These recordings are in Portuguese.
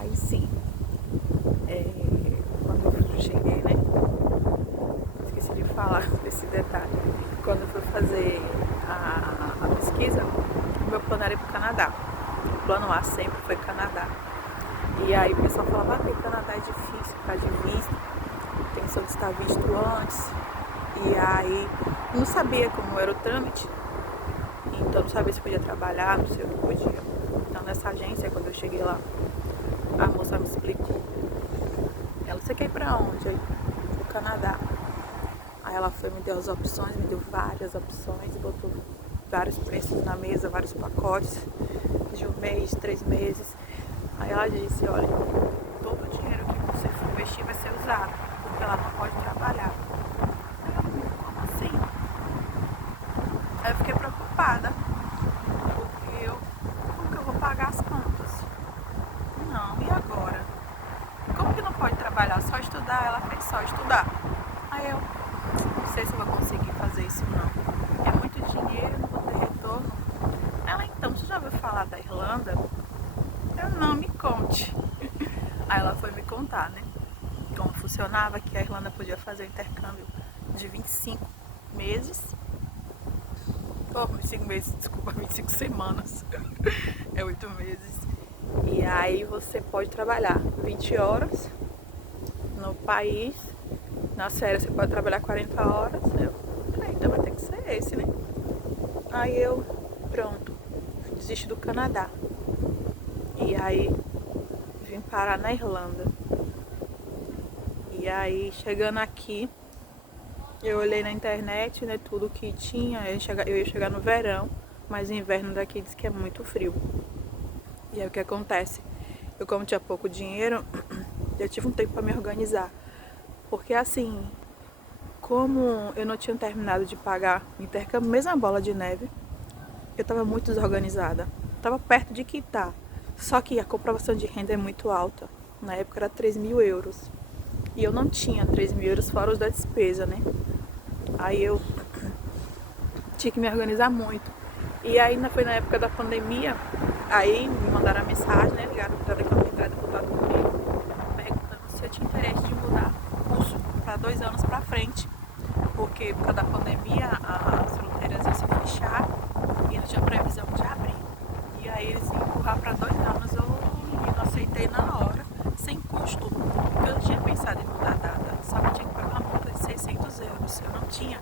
Aí sim, quando eu cheguei, né? Esqueci de falar desse detalhe. Quando eu fui fazer a pesquisa, o meu plano era ir pro Canadá. O plano A sempre foi Canadá. E aí o pessoal falava que o Canadá é difícil por causa de visto, tem que solicitar visto antes. E aí não sabia como era o trâmite, então não sabia se podia trabalhar, não sei o que podia. Então nessa agência, quando eu cheguei lá, a moça me explicou. Ela, você quer ir pra onde? Aí, pro Canadá. Aí ela foi, me deu as opções, me deu várias opções, botou vários preços na mesa, vários pacotes de 1 mês, 3 meses. Aí ela disse, olha, todo o dinheiro que você for investir vai ser usado, porque ela não pode trabalhar. Aí eu, como assim? Aí eu fiquei preocupada, porque como que eu vou pagar as contas? Não, e agora? Como que não pode trabalhar? Só estudar? Ela fez só estudar. Aí eu, não sei se eu vou conseguir fazer isso não. É muito dinheiro, não vou ter retorno. Ela, então, você já ouviu falar da Irlanda? Eu, não, me conte. Aí ela foi me contar, né? Como funcionava, que a Irlanda podia fazer o intercâmbio de 25 meses. 25 meses, desculpa, 25 semanas. É 8 meses. E aí você pode trabalhar 20 horas no país. Nas férias você pode trabalhar 40 horas. Eu, então vai ter que ser esse, né? Aí eu, pronto, desisti do Canadá. E aí vim parar na Irlanda. E aí chegando aqui, eu olhei na internet, né, tudo que tinha. Eu ia chegar no verão, mas o inverno daqui diz que é muito frio. E aí o que acontece? Eu, como tinha pouco dinheiro, eu tive um tempo para me organizar. Porque assim, como eu não tinha terminado de pagar o intercâmbio, mesmo a bola de neve, eu estava muito desorganizada. Estava perto de quitar. Só que a comprovação de renda é muito alta. Na época era 3.000 euros. E eu não tinha 3.000 euros fora os da despesa, né? Aí eu tinha que me organizar muito. E aí foi na época da pandemia, aí me mandaram a mensagem, né? Ligaram para entrar em contato comigo, perguntando se eu tinha interesse de mudar o curso para 2 anos para frente. Porque por causa da pandemia as fronteiras iam se fechar e não tinha previsão de abrir. E aí eles iam empurrar para 2 anos. Eu não aceitei na hora, sem custo. Porque eu tinha pensado em mudar a data, só que eu tinha que pagar uma multa de 600 euros. Eu não tinha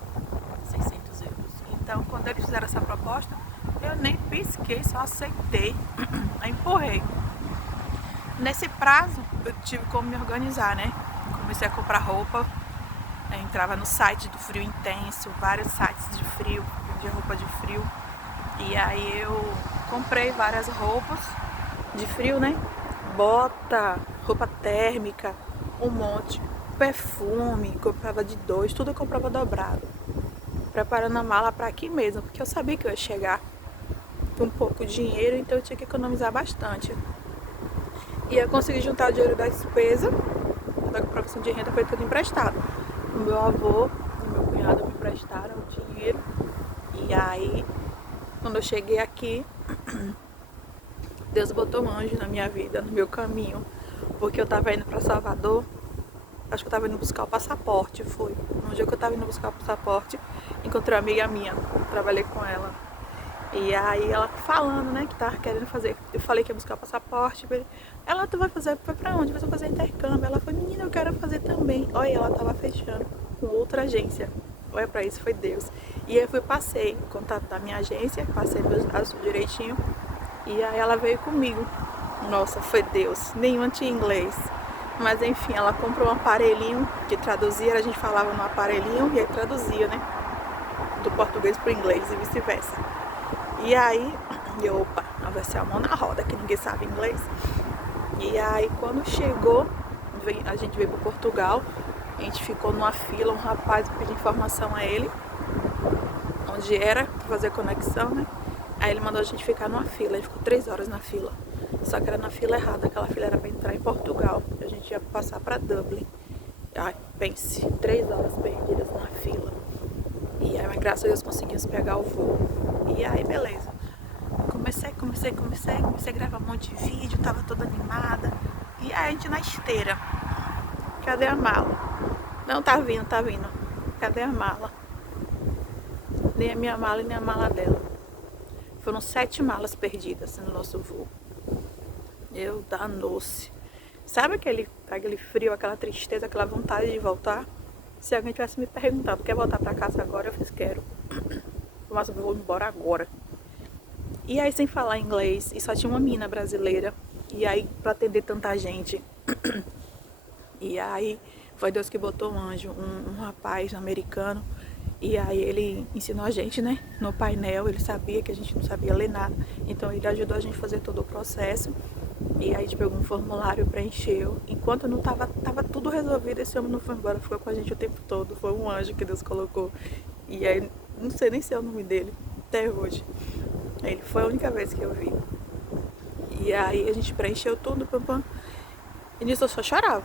600 euros. Então, quando eles fizeram essa proposta, eu nem pisquei, só aceitei. Aí empurrei. Nesse prazo, eu tive como me organizar, né? Comecei a comprar roupa. Eu entrava no site do Frio Intenso, vários sites de frio, de roupa de frio. E aí eu comprei várias roupas de frio, né? Bota, roupa térmica, um monte. Perfume, comprava de 2, tudo eu comprava dobrado. Preparando a mala para aqui mesmo, porque eu sabia que eu ia chegar com pouco dinheiro, então eu tinha que economizar bastante. E eu consegui juntar o dinheiro da despesa, da comprovação de renda, foi tudo emprestado. O meu avô e meu cunhado me emprestaram o dinheiro. E aí, quando eu cheguei aqui, Deus botou um anjo na minha vida, no meu caminho. Porque eu tava indo pra Salvador, acho que eu tava indo buscar o passaporte, foi. No dia que eu tava indo buscar o passaporte, encontrei uma amiga minha, trabalhei com ela. E aí ela falando, né, que tava querendo fazer. Eu falei que ia buscar o passaporte. Ela, tu vai fazer, foi pra onde? Você vai fazer intercâmbio. Ela falou, menina, eu quero fazer também. Olha, ela tava fechando com outra agência. Olha, pra isso foi Deus. E aí eu fui, passei o contato da minha agência, passei meus dados direitinho. E aí ela veio comigo. Nossa, foi Deus. Nenhuma tinha inglês. Mas enfim, ela comprou um aparelhinho que traduzia, a gente falava no aparelhinho e aí traduzia, né? Do português pro inglês e vice-versa. E aí, opa, vai ser a mão na roda, que ninguém sabe inglês. E aí, quando chegou, a gente veio para Portugal, a gente ficou numa fila, um rapaz pediu informação a ele, onde era, para fazer conexão, né? Aí ele mandou a gente ficar numa fila, a gente ficou 3 horas na fila. Só que era na fila errada, aquela fila era para entrar em Portugal, a gente ia passar para Dublin. Ai, pense, 3 horas perdidas na fila. E aí, mas graças a Deus conseguimos pegar o voo. E aí, beleza. Comecei a gravar um monte de vídeo, tava toda animada. E aí a gente na esteira. Cadê a mala? Não, tá vindo, tá vindo. Cadê a mala? Nem a minha mala e nem a mala dela. Foram 7 malas perdidas no nosso voo. Eu danou-se. Sabe aquele frio, aquela tristeza, aquela vontade de voltar? Se alguém tivesse me perguntado, quer voltar pra casa agora? Eu fiz, quero. Mas eu vou embora agora. E aí, sem falar inglês, e só tinha uma mina brasileira. E aí, pra atender tanta gente. E aí, foi Deus que botou um anjo, um rapaz americano. E aí ele ensinou a gente, né, no painel. Ele sabia que a gente não sabia ler nada. Então ele ajudou a gente a fazer todo o processo. E aí a gente pegou um formulário, preencheu. Enquanto não tava tudo resolvido, esse homem não foi embora, ficou com a gente o tempo todo. Foi um anjo que Deus colocou. E aí, não sei nem se é o nome dele, até hoje. Ele foi a única vez que eu vi. E aí a gente preencheu tudo, pam. E nisso eu só chorava.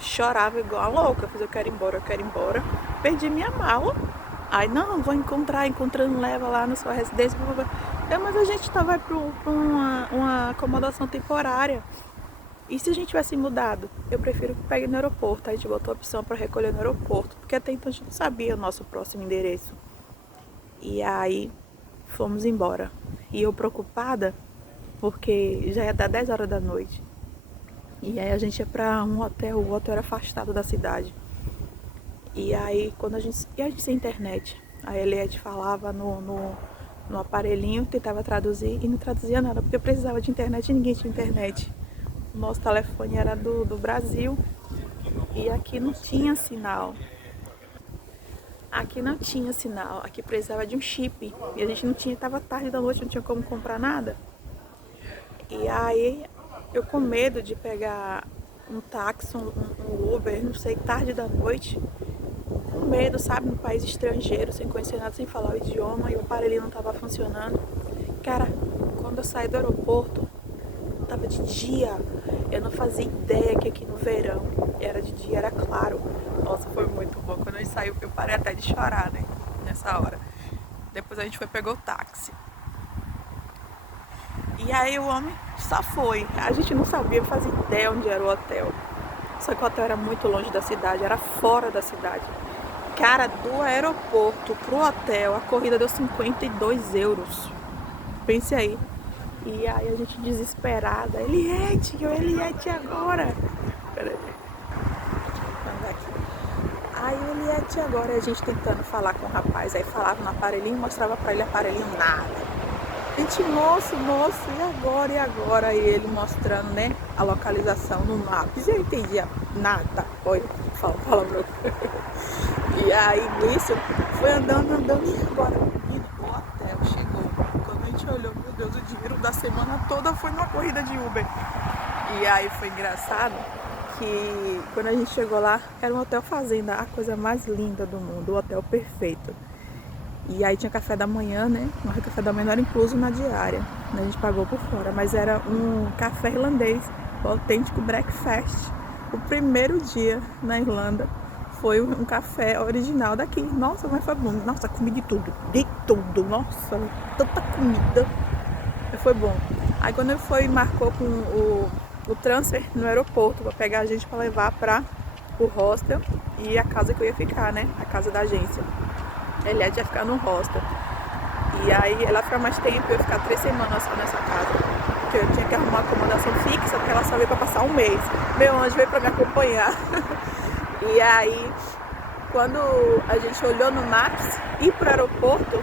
Chorava igual a louca. Eu fiz, eu quero ir embora, eu quero ir embora. Perdi minha mala. Aí, não, vou encontrando leva lá na sua residência. Mas a gente vai para uma acomodação temporária. E se a gente tivesse mudado? Eu prefiro que pegue no aeroporto. Aí a gente botou a opção para recolher no aeroporto. Porque até então a gente não sabia o nosso próximo endereço. E aí, fomos embora. E eu preocupada, porque já ia dar 10 horas da noite. E aí a gente ia pra um hotel, o hotel era afastado da cidade. E aí, quando a gente sem internet, a Eliette falava no aparelhinho, tentava traduzir e não traduzia nada, porque eu precisava de internet e ninguém tinha internet. O nosso telefone era do Brasil e aqui não tinha sinal. Aqui não tinha sinal, aqui precisava de um chip. E a gente não tinha, tava tarde da noite, não tinha como comprar nada. E aí, eu com medo de pegar um táxi, um Uber, não sei, tarde da noite. Com medo, sabe, no país estrangeiro, sem conhecer nada, sem falar o idioma, e o aparelho não tava funcionando. Cara, quando eu saí do aeroporto, tava de dia. Eu não fazia ideia que aqui no verão era de dia, era claro. Nossa, foi muito bom. Quando a gente saiu, eu parei até de chorar, né, nessa hora. Depois a gente pegou o táxi. E aí o homem só foi. A gente não sabia, não fazia ideia onde era o hotel. Só que o hotel era muito longe da cidade, era fora da cidade. Cara, do aeroporto pro hotel, a corrida deu 52 euros. Pense aí. E aí a gente desesperada. Eliette agora. Peraí. Aí Eliette agora, a gente tentando falar com o rapaz. Aí falava no aparelhinho, mostrava pra ele aparelhinho, nada. A gente, moço, e agora? Aí ele mostrando, né, a localização no Maps. Eu entendia nada. Olha, fala meu. E aí, nisso, foi andando, e agora, menino, o hotel chegou. Quando a gente olhou, meu Deus, o dinheiro da semana toda foi numa corrida de Uber. E aí foi engraçado que quando a gente chegou lá, era um hotel fazenda, a coisa mais linda do mundo, o hotel perfeito. E aí tinha café da manhã, né? Mas o café da manhã não era incluso na diária, né? A gente pagou por fora, mas era um café irlandês, o autêntico breakfast. O primeiro dia na Irlanda foi um café original daqui. Nossa, mas foi bom. Nossa, comi de tudo. Nossa, tanta comida. Foi bom. Aí quando ele marcou com o transfer no aeroporto para pegar a gente para levar para o hostel e a casa que eu ia ficar, né? A casa da agência. Ele ia ficar no hostel. E aí ela fica mais tempo, eu ia ficar 3 semanas só nessa casa. Porque eu tinha que arrumar uma acomodação fixa, porque ela só veio para passar um mês. Meu anjo veio para me acompanhar. E aí, quando a gente olhou no Maps, ir para o aeroporto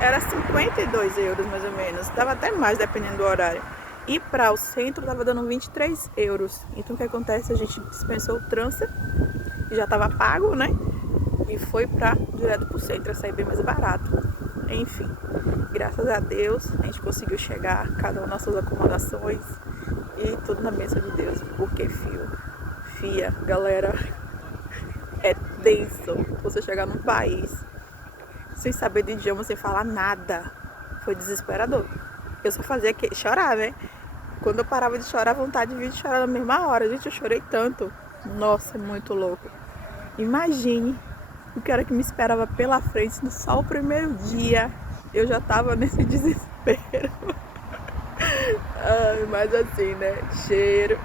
era 52 euros mais ou menos. Dava até mais, dependendo do horário. Ir para o centro estava dando 23 euros. Então o que acontece? A gente dispensou o transfer, que já estava pago, né? E foi direto pro centro, ia sair bem mais barato. Enfim, graças a Deus a gente conseguiu chegar, cada uma das nossas acomodações e tudo na bênção de Deus. Porque fia, galera, é tenso você chegar num país sem saber de idioma, sem falar nada. Foi desesperador. Eu só fazia chorar, né? Quando eu parava de chorar, a vontade de vir chorar na mesma hora. Gente, eu chorei tanto. Nossa, é muito louco. Imagine o que era que me esperava pela frente, só o primeiro dia eu já tava nesse desespero. Mas assim, né? Cheiro.